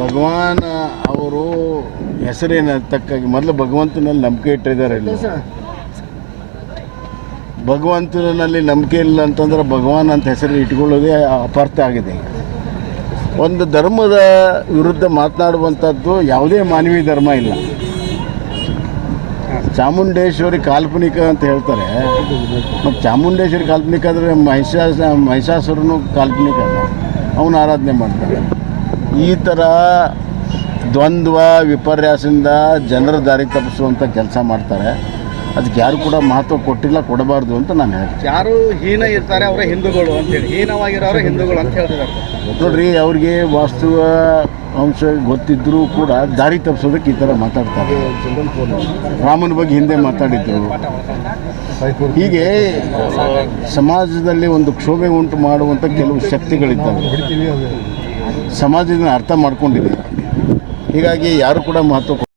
ಭಗವಾನ್ ಅವರು ಹೆಸರೇನ ತಕ್ಕಾಗಿ ಮೊದಲು ಭಗವಂತನಲ್ಲಿ ನಂಬಿಕೆ ಇಟ್ಟಿದ್ದಾರೆ ಇಲ್ಲ ಭಗವಂತನಲ್ಲಿ ನಂಬಿಕೆ ಇಲ್ಲ ಅಂತಂದ್ರೆ ಭಗವಾನ್ ಅಂತ ಹೆಸರು ಇಟ್ಕೊಳ್ಳೋದೇ ಅಪಾರ್ಥ ಆಗಿದೆ ಒಂದು ಧರ್ಮದ ವಿರುದ್ಧ ಮಾತನಾಡುವಂಥದ್ದು ಯಾವುದೇ ಮಾನವೀಯ ಧರ್ಮ ಇಲ್ಲ ಚಾಮುಂಡೇಶ್ವರಿ ಕಾಲ್ಪನಿಕ ಅಂತ ಹೇಳ್ತಾರೆ ಮತ್ತು ಚಾಮುಂಡೇಶ್ವರಿ ಕಾಲ್ಪನಿಕ ಅಂದರೆ ಮಹಿಷಾಸ ಮಹಿಷಾಸುರನು ಕಾಲ್ಪನಿಕ ಅಲ್ಲ ಅವನು ಆರಾಧನೆ ಮಾಡ್ತಾನೆ ಈ ಥರ ದ್ವಂದ್ವ ವಿಪರ್ಯಾಸದಿಂದ ಜನರ ದಾರಿ ತಪ್ಪಿಸುವಂಥ ಕೆಲಸ ಮಾಡ್ತಾರೆ ಅದಕ್ಕೆ ಯಾರು ಕೂಡ ಮಹತ್ವ ಕೊಟ್ಟಿಲ್ಲ ಕೊಡಬಾರ್ದು ಅಂತ ನಾನು ಹೇಳ್ತೀನಿ ಯಾರು ಹೀನ ಇರ್ತಾರೆ ಅವರ ಹಿಂದೂಗಳು ಅಂತೇಳಿ ಹೀನವಾಗಿರೋ ಹಿಂದೂಗಳು ಅಂತ ಹೇಳಿದ್ರು ನೋಡ್ರಿ ಅವ್ರಿಗೆ ವಾಸ್ತವ ಅಂಶ ಗೊತ್ತಿದ್ರೂ ಕೂಡ ದಾರಿ ತಪ್ಪಿಸೋದಕ್ಕೆ ಈ ಥರ ಮಾತಾಡ್ತಾರೆ ರಾಮನ ಬಗ್ಗೆ ಹಿಂದೆ ಮಾತಾಡಿದ್ರು ಹೀಗೆ ಸಮಾಜದಲ್ಲಿ ಒಂದು ಕ್ಷೋಭೆ ಉಂಟು ಮಾಡುವಂಥ ಕೆಲವು ಶಕ್ತಿಗಳಿದ್ದಾವೆ ಸಮಾಜದಿಂದ ಅರ್ಥ ಮಾಡ್ಕೊಂಡಿದೆ ಹೀಗಾಗಿ ಯಾರು ಕೂಡ ಮಹತ್ವ